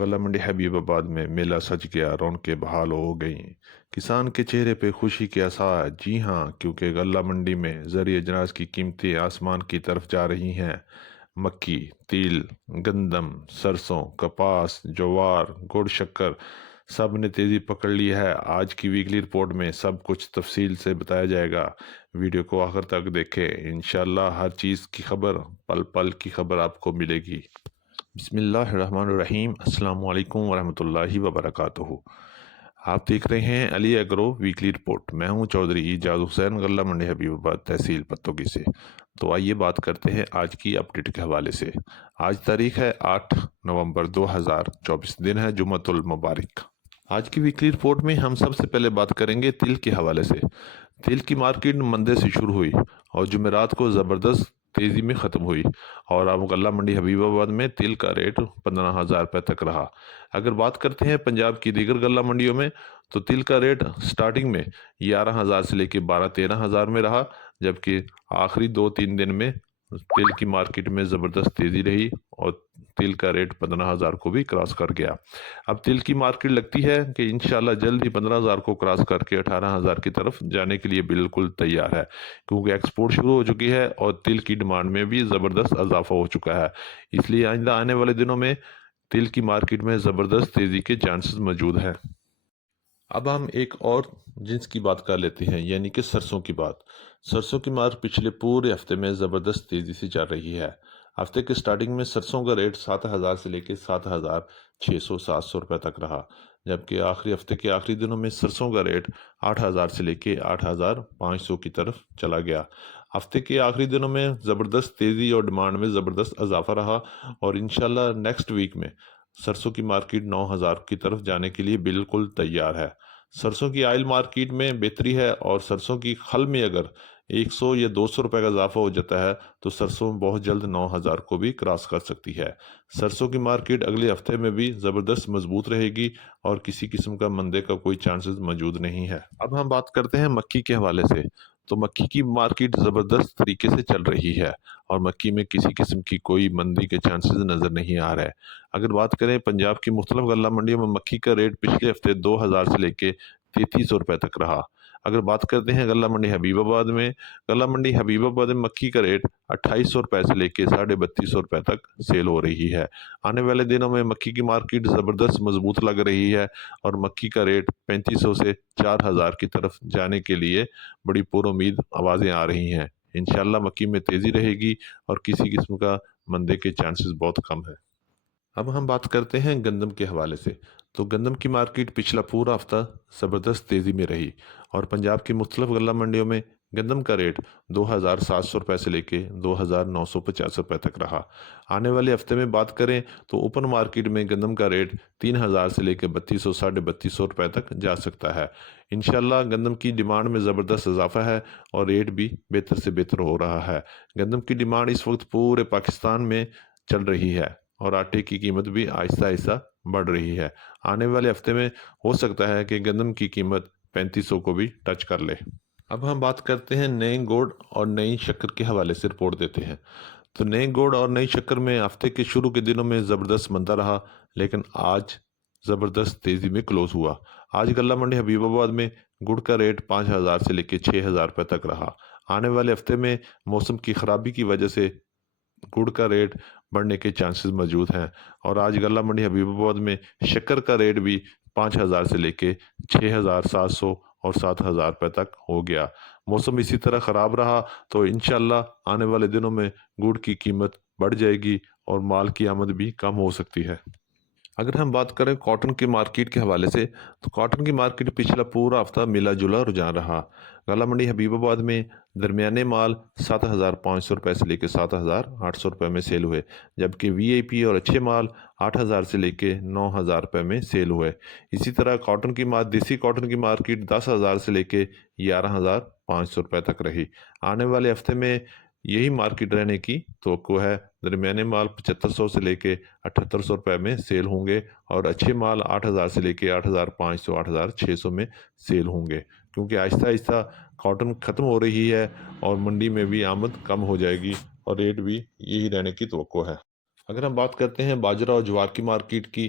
غلہ منڈی حبیب آباد میں میلہ سج گیا، رونقیں بحال ہو گئیں۔ کسان کے چہرے پہ خوشی کے آثار، جی ہاں، کیونکہ غلہ منڈی میں زرعی اجناس کی قیمتیں آسمان کی طرف جا رہی ہیں۔ مکی، تیل، گندم، سرسوں، کپاس، جوار، گڑ، شکر سب نے تیزی پکڑ لی ہے۔ آج کی ویکلی رپورٹ میں سب کچھ تفصیل سے بتایا جائے گا، ویڈیو کو آخر تک دیکھیں۔ انشاءاللہ ہر چیز کی خبر، پل پل کی خبر آپ کو ملے گی۔ بسم اللہ الرحمن الرحیم۔ السلام علیکم ورحمۃ اللہ وبرکاتہ۔ آپ دیکھ رہے ہیں علی ایگرو ویکلی رپورٹ۔ میں ہوں چودھری اعجاز حسین، غلہ منڈی حبیب آباد، تحصیل پتوگی سے۔ تو آئیے بات کرتے ہیں آج کی اپڈیٹ کے حوالے سے۔ آج تاریخ ہے 8 نومبر 2024، دن ہے جمعۃ المبارک۔ آج کی ویکلی رپورٹ میں ہم سب سے پہلے بات کریں گے تل کے حوالے سے۔ تل کی مارکیٹ مندے سے شروع ہوئی اور جمعرات کو زبردست تیزی میں ختم ہوئی، اور اب غلہ منڈی حبیب آباد میں تل کا ریٹ 15,000 روپے تک رہا۔ اگر بات کرتے ہیں پنجاب کی دیگر غلہ منڈیوں میں، تو تل کا ریٹ سٹارٹنگ میں 11,000 سے لے کے 12-13,000 میں رہا، جبکہ آخری 2-3 دن میں تل کی مارکیٹ میں زبردست تیزی رہی اور تل کا ریٹ 15,000 کو بھی کراس کر گیا۔ اب تل کی مارکیٹ لگتی ہے کہ انشاءاللہ جلد ہی 15,000 کو کراس کر کے 18,000 کی طرف جانے کے لیے بالکل تیار ہے، کیونکہ ایکسپورٹ شروع ہو چکی ہے اور تل کی ڈیمانڈ میں بھی زبردست اضافہ ہو چکا ہے۔ اس لیے آئندہ آنے والے دنوں میں تل کی مارکیٹ میں زبردست تیزی کے چانسز موجود ہیں۔ اب ہم ایک اور جنس کی بات کر لیتے ہیں، یعنی کہ سرسوں کی بات۔ سرسوں کی مارکیٹ پچھلے پورے ہفتے میں زبردست تیزی سے چل رہی ہے۔ ہفتے کے سٹارٹنگ میں سرسوں کا ریٹ 7,000 سے لے کے 7,600-700 روپے تک رہا، جبکہ آخری ہفتے کے آخری دنوں میں سرسوں کا ریٹ 8,000 سے لے کے 8,500 کی طرف چلا گیا۔ ہفتے کے آخری دنوں میں زبردست تیزی اور ڈیمانڈ میں زبردست اضافہ رہا، اور انشاءاللہ نیکسٹ ویک میں سرسوں کی مارکیٹ 9,000 کی طرف جانے کے لیے بالکل تیار ہے۔ سرسوں کی آئل مارکیٹ میں بہتری ہے، اور سرسوں کی خل میں اگر 100 یا 200 روپے کا اضافہ ہو جاتا ہے تو سرسوں بہت جلد 9,000 کو بھی کراس کر سکتی ہے۔ سرسوں کی مارکیٹ اگلے ہفتے میں بھی زبردست مضبوط رہے گی، اور کسی قسم کا مندے کا کوئی چانسز موجود نہیں ہے۔ اب ہم بات کرتے ہیں مکی کے حوالے سے۔ تو مکی کی مارکیٹ زبردست طریقے سے چل رہی ہے، اور مکی میں کسی قسم کی کوئی مندی کے چانسز نظر نہیں آ رہے۔ اگر بات کریں پنجاب کی مختلف غلہ منڈیوں میں، مکی کا ریٹ پچھلے ہفتے 2,000 سے لے کے 3,300 روپے تک رہا۔ اگر بات کرتے ہیں غلہ منڈی حبیب آباد میں، غلہ منڈی حبیب آباد میں مکی کا ریٹ 2,800 روپے سے لے کے 3,250 روپے تک سیل ہو رہی ہے۔ آنے والے دنوں میں مکی کی مارکیٹ زبردست مضبوط لگ رہی ہے، اور مکی کا ریٹ 3,500 سے 4,000 کی طرف جانے کے لیے بڑی پر امید آوازیں آ رہی ہیں۔ انشاءاللہ مکی میں تیزی رہے گی، اور کسی قسم کا مندے کے چانسز بہت کم ہے۔ اب ہم بات کرتے ہیں گندم کے حوالے سے۔ تو گندم کی مارکیٹ پچھلا پورا ہفتہ زبردست تیزی میں رہی، اور پنجاب کی مختلف غلہ منڈیوں میں گندم کا ریٹ 2,700 روپے سے لے کے 2,950 روپے تک رہا۔ آنے والے ہفتے میں بات کریں تو اوپن مارکیٹ میں گندم کا ریٹ 3,000 سے لے کے 3,200-3,250 روپے تک جا سکتا ہے۔ انشاءاللہ گندم کی ڈیمانڈ میں زبردست اضافہ ہے، اور ریٹ بھی بہتر سے بہتر ہو رہا ہے۔ گندم کی ڈیمانڈ اس وقت پورے پاکستان میں چل رہی ہے، اور آٹے کی قیمت بھی آہستہ آہستہ بڑھ رہی ہے۔ آنے والے ہفتے میں ہو سکتا ہے کہ گندم کی قیمت 3,500 کو بھی ٹچ کر لے۔ اب ہم بات کرتے ہیں نئے گوڑ اور نئی شکر کے حوالے سے رپورٹ دیتے ہیں۔ تو نئے گوڑ اور نئی شکر میں ہفتے کے شروع کے دنوں میں زبردست مندا رہا، لیکن آج زبردست تیزی میں کلوز ہوا۔ آج غلہ منڈی حبیب آباد میں گڑ کا ریٹ 5,000 سے لے کے 6,000 روپے تک رہا۔ آنے والے ہفتے میں موسم کی خرابی کی وجہ سے گڑ کا ریٹ بڑھنے کے چانسز موجود ہیں، اور آج غلہ منڈی حبیب آباد میں شکر کا ریٹ بھی 5,000 سے لے کے 6,700 اور 7,000 روپے تک ہو گیا۔ موسم اسی طرح خراب رہا تو انشاءاللہ آنے والے دنوں میں گڑ کی قیمت بڑھ جائے گی، اور مال کی آمد بھی کم ہو سکتی ہے۔ اگر ہم بات کریں کاٹن کی مارکیٹ کے حوالے سے، تو کاٹن کی مارکیٹ پچھلا پورا ہفتہ ملا جلا رجحان رہا۔ غلہ منڈی حبیب آباد میں درمیانے مال 7,500 روپے سے لے کے 7,800 روپے میں سیل ہوئے، جبکہ وی آئی پی اور اچھے مال 8,000 سے لے کے 9,000 روپے میں سیل ہوئے۔ اسی طرح دیسی کاٹن کی مارکیٹ 10,000 سے لے کے 11,500 روپے تک رہی۔ آنے والے ہفتے میں یہی مارکیٹ رہنے کی توقع ہے۔ درمیانے مال 7,500 سے لے کے 7,800 روپے میں سیل ہوں گے، اور اچھے مال 8,000 سے لے کے 8,500 8,600 میں سیل ہوں گے، کیونکہ آہستہ آہستہ کاٹن ختم ہو رہی ہے، اور منڈی میں بھی آمد کم ہو جائے گی، اور ریٹ بھی یہی رہنے کی توقع ہے۔ اگر ہم بات کرتے ہیں باجرہ اور جوار کی مارکیٹ کی،